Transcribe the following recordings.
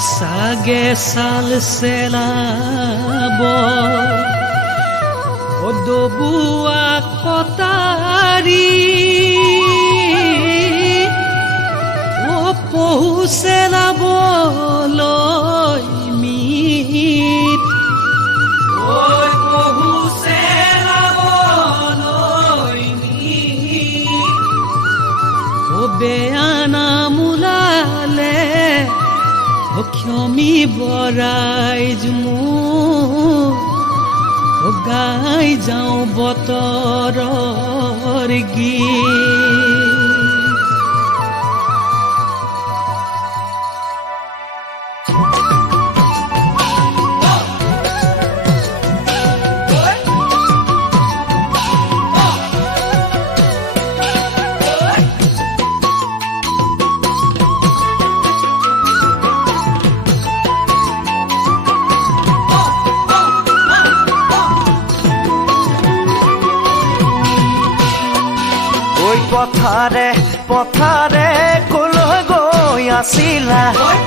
सागे साल सेलाबो दबुआ कटारी पहु सेलाबोलै मित पहु सेलाबोलै मित बेया नाम ওলালে ক্ষমি বৰাই গাই যাওঁ বতৰৰ গীত পথাৰে পথাৰে কলৈ গৈ আছিলা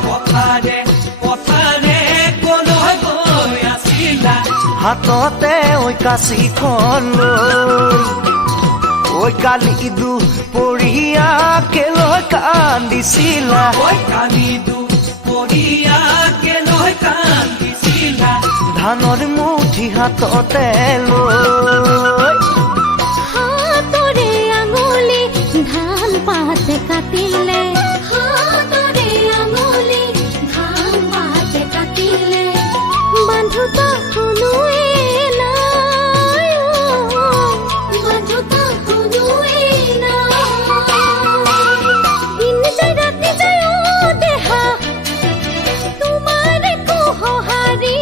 পথাৰে পথাৰে কলৈ গৈ আছিলা হাততে ঐ কাঁচিখন লৈ ঐ কালি দুপৰীয়া কেলৈ কান্দিছিলা কালি দুপৰীয়া কেলৈ কান্দিছিলা ধানৰ মুঠি হাততে লৈ ধান পাতে কাটিলে হাতৰে আঙুলি ধান পাতে কাটিলে বান্ধুতা কোনোৱে নাই বান্ধুতা কোনোৱে নাই দিন যায় ৰাতি যায় দেহা তোমাৰে কোহাৰি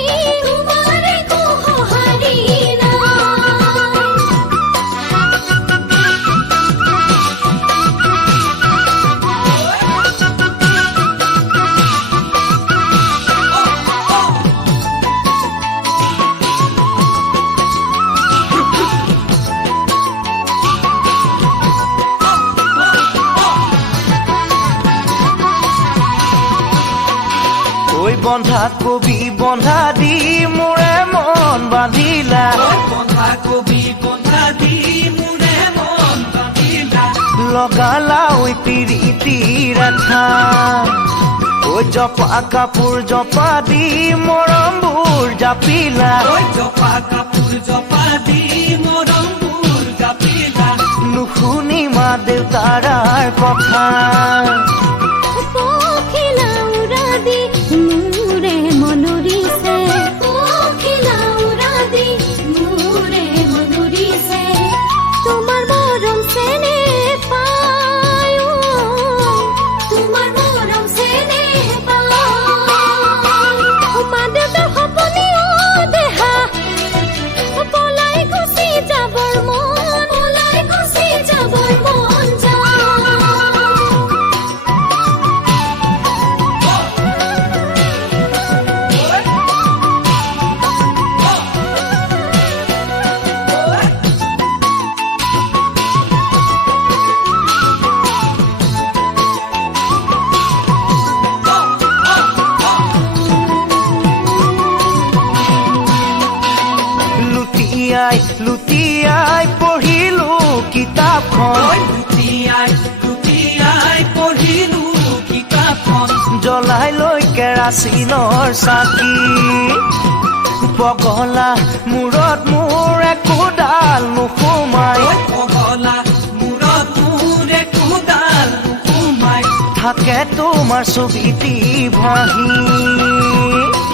বন্ধা কবি বন্ধা দি মোৰে মন বান্ধিলা বন্ধা কবি বন্ধা দি মোৰে মন বান্ধিলা লগালা ঐ পিৰিতি ৰাখা ঐ জপা কাপোৰ জপা দি মৰমবোৰ জাপিলা জপা কাপোৰ জপা দি মৰমবোৰ জাপিলা নুশুনি মা দেউতাৰ কথা মোৰে মনৰিছে মোৰে মনৰিছে তোমাৰ মৰম চেনে পায় তোমাৰ মৰম চেনে পায় মা দেউতাৰ সপনি দেহা পলাই গুচি যাবৰ মন যায় লুটিয়াই পঢ়িলো কিতাপখন পঢ়িলো কিতাপখন জ্বলাই লৈ কেৰাচিনৰ চাকি পগলা মূৰত মোৰ একোডাল নোসোমাই পগলা মূৰত মোৰ একোডাল নোসোমাই থাকে তোমাৰ ছবিটি ভাহি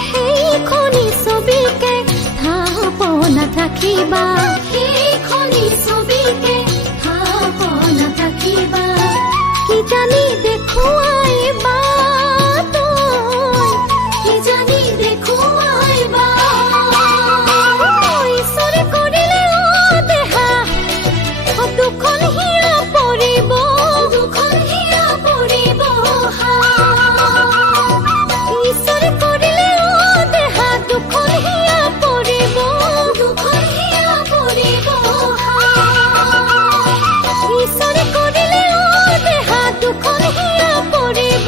সেইখনি ছবিকে থাপনাত ৰাখিবা সেইখনি ছবিকে থাপনাত ৰাখিবা কি জানি দেখুৱাইবা কি জানি দেখুৱাইবা ঈশ্বৰে কৰিলে দেহা দুখন হিয়া পৰিব ঈশ্বৰে কৰিলে দেহা দুখন হিয়া পৰিব ঈশ্বৰে কৰিলে দেহা দুখন হিয়া পৰিব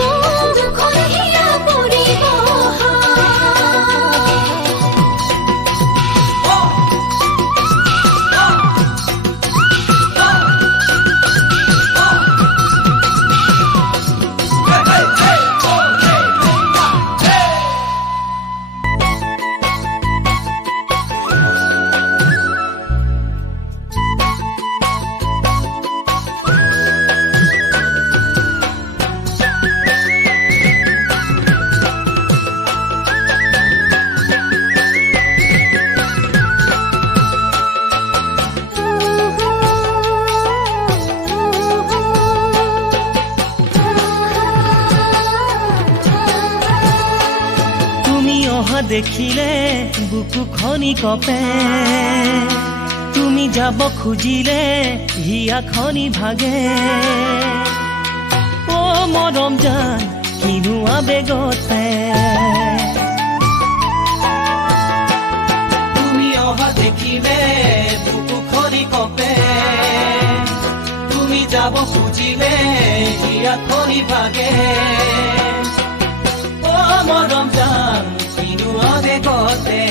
দেখিলে বুকু খনি কপে তুমি যাব খুজিলে হিয়া খনি ভাগে ও মৰম জান কিনো আবেগতে তুমি অহা দেখিলে বুকু খনি কপে তুমি যাব খুজিলে হিয়া খনি ভাগে ও মৰম জান কিনো আবেগতে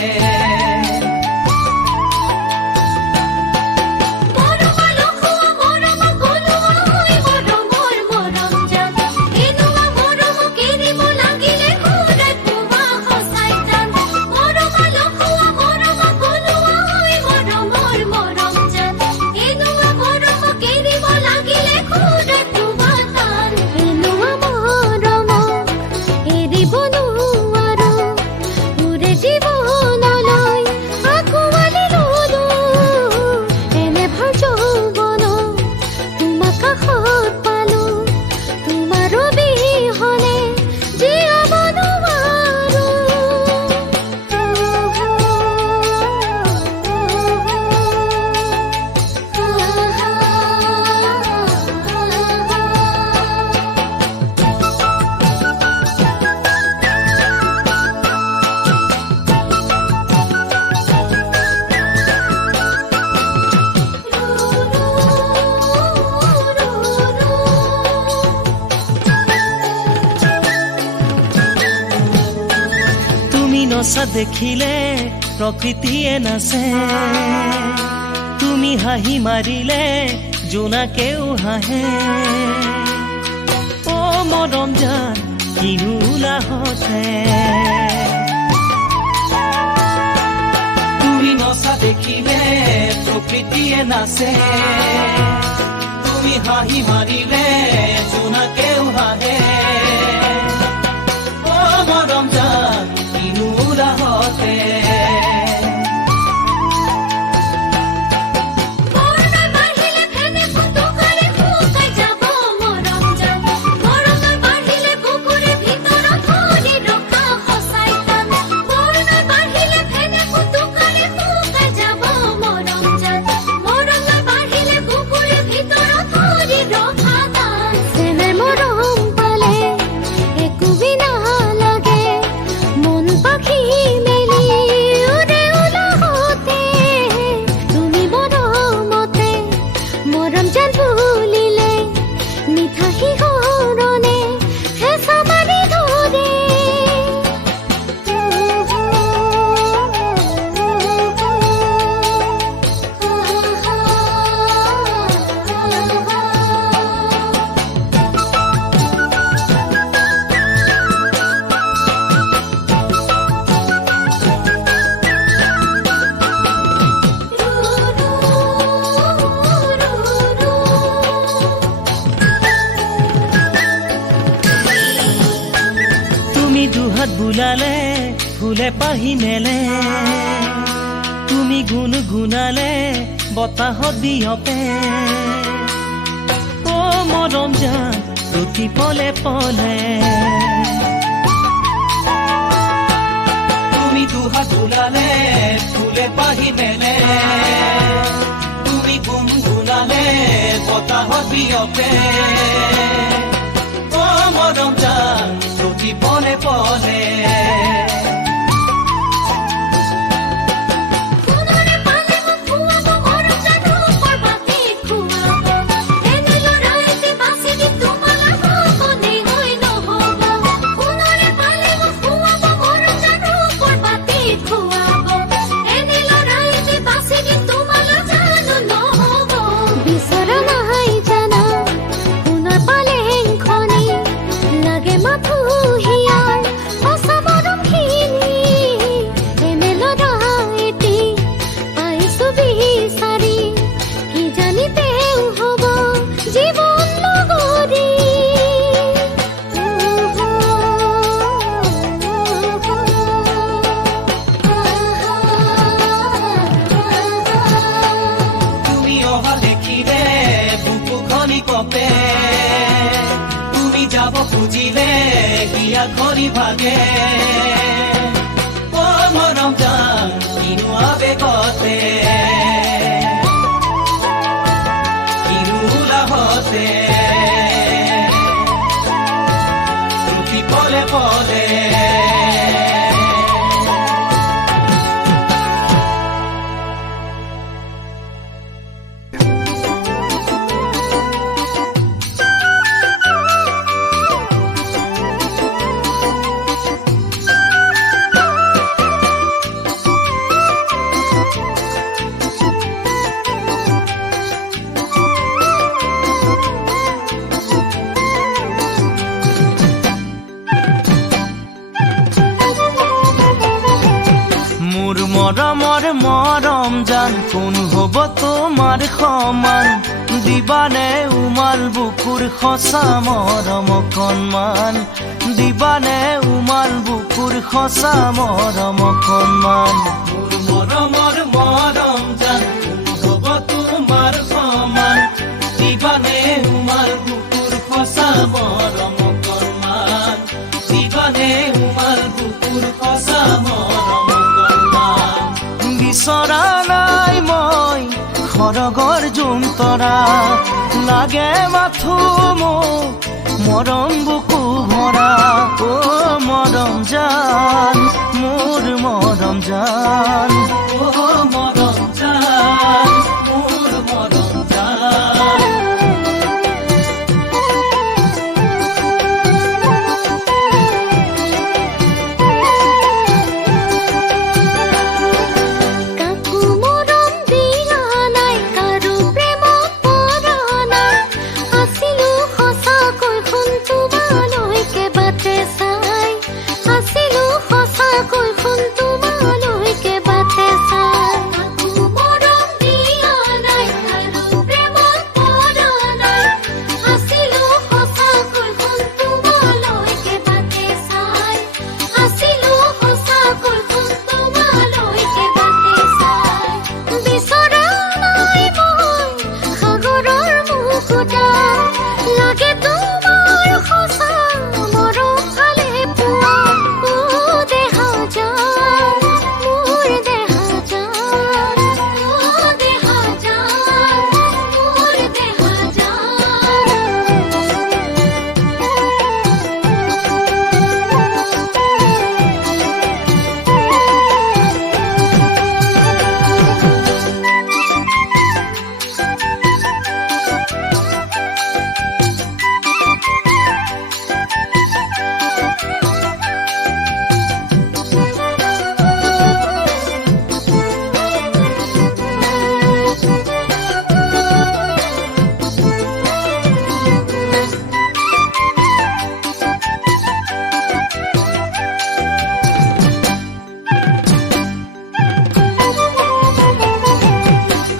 নচা দেখিলে প্ৰকৃতিয়ে নাচে তুমি হাঁহি মাৰিলে জোনাকেও হাঁহে ও মৰম জান কিনো লাহতে তুমি নচা দেখিলে প্ৰকৃতিয়ে নাচে তুমি হাঁহি মাৰিলে জোনাকেও হাঁহে ও মৰম জান কিনো লাহতে দুহাত বুলালে ফুলে পাহি মেলে তুমি গুণ গুণালে বতাহত বিয়পে ও মৰম জান প্ৰতি পলে পলে তুমি দুহাত বুলালে ফুলে পাহি মেলে তুমি গুণ গুণালে বতাহত বিয়পে ও মৰম জান প্রতি পলে পলে কপে তুমি যাব খুজিলে হিয়া খনি ভাগে ও মনতে প্রতি পলে পলে মৰমৰ মৰম জান কোন হ'ব তোমাৰ সমান দিবানে উমাল বুকুৰ সঁচা মৰম অকণমান দিবানে উমাল বুকুৰ সঁচা মৰম অকণমান মোৰ মৰমৰ মৰম জান কোন হ'ব তোমাৰ সমান দিবানে উমাল বুকুৰ সঁচা মৰম অকণমান দিবানে উমাল বুকুৰ সঁচা মৰম বিচৰা নাই মই খৰগৰ জোনতৰা লাগে মাথো মোক মৰম বুকু ভৰা অ মৰম জান মোৰ মৰম জান ও মৰম জান মোৰ মৰম জান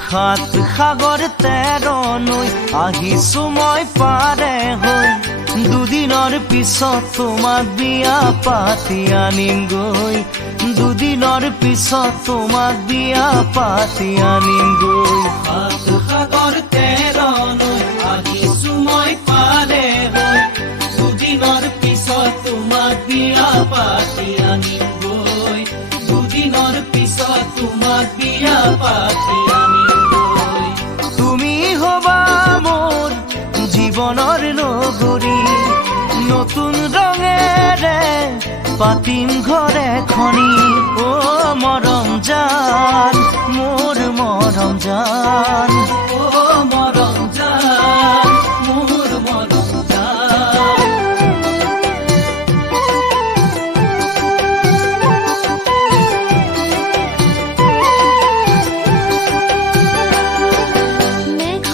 সাত সাগৰ তেৰ নৈ আহিছো মই পাৰে হৈ দুদিনৰ পিছত তোমাক বিয়া পাতি আনিমগৈ দুদিনৰ পিছত তোমাক বিয়া পাতি আনিমগৈ সাত সাগৰ তেৰ নৈ আহিছো মই পাৰে হৈ দুদিনৰ পিছত তোমাক বিয়া পাতি আনিমগৈ দুদিনৰ পিছত তোমাক বিয়া পাতি আনিমগৈ তুমি হবা মোৰ জীৱনৰ লগৰী নতুন ৰঙেৰে পাতিম ঘৰে খনি অ মৰম জান মোৰ মৰম জান ও মৰম জান মোৰ মৰম জান মেঘ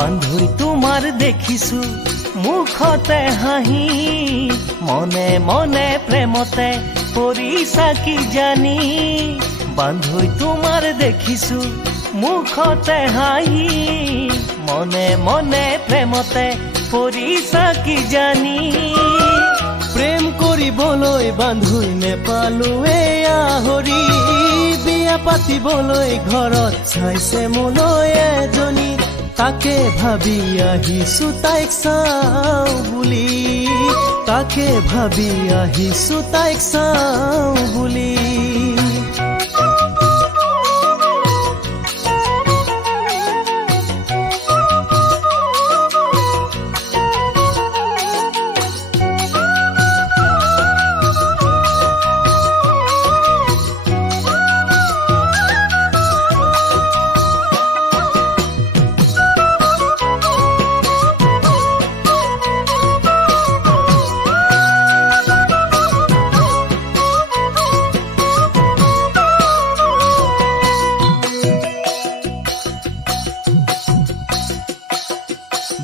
বান্ধৈ তোমাৰ দেখিছো মুখতে হাঁহি মনে মনে প্ৰেমতে পৰিছা কি জানি বান্ধৈ তোমাৰ দেখিছো মুখতে হাঁহি মনে মনে প্ৰেমতে পৰিছা কি জানি প্ৰেম কৰিবলৈ বান্ধৈ নেপালো আহৰি বিয়া পাতিবলৈ ঘৰত চাইছে মোলৈ এজনী তাকে ভাবি আহিছো তাইক চাওঁ বুলি তাকে ভাবি আহিছো তাইক চাওঁ বুলি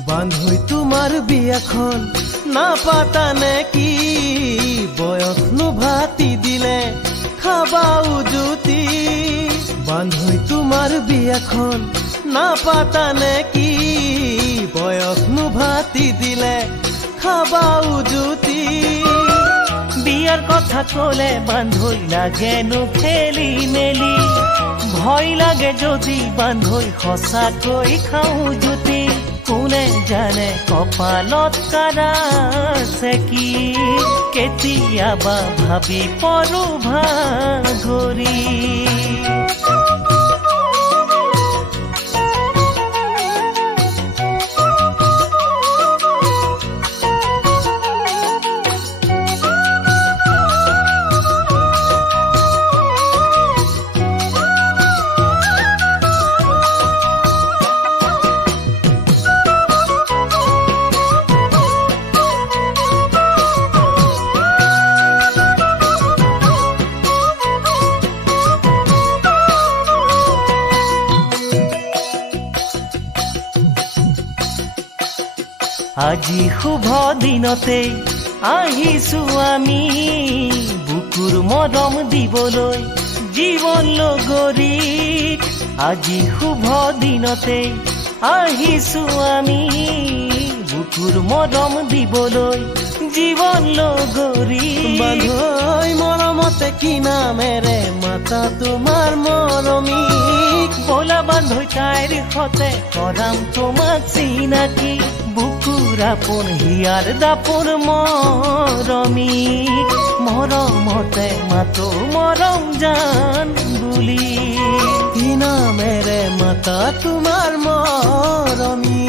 বান্ধৈ তোমাৰ বিয়াখন নাপাতা নেকি বয়সনো ভাতি দিলে খাবা উজুতি বান্ধৈ তোমাৰ বিয়াখন নাপাতা নেকি বয়সনো ভাতি দিলে খাবা উজুতি বিয়াৰ কথা কলে বান্ধৈ লাগেনো খেলি মেলি ভয় লাগে যদি বান্ধৈ সঁচাকৈ খাওঁ জুতি কোনে জানে কপালত কাৰা আছে কি কেতিয়াবা ভাবি পৰো ভাগৰি আজি শুভ দিনতে আহিছো আমি বুকুৰ মৰম দিবলৈ জীৱন লগৰীক আজি শুভ দিনতে আহিছো আমি বুকুৰ মৰম দিবলৈ জীৱন লগৰীক বান্ধৈ মৰমতে কি নামেৰে মাতা তোমাৰ মৰমীক বলা বান্ধৈ তাইৰ সতে কৰাম তোমাক চিনাকি বুকুৰ আপোন হিয়াৰ দাপোন মৰমীক মৰমতে মাতো মৰম জান বুলি কি নামেৰে মাতা তোমাৰ মৰমী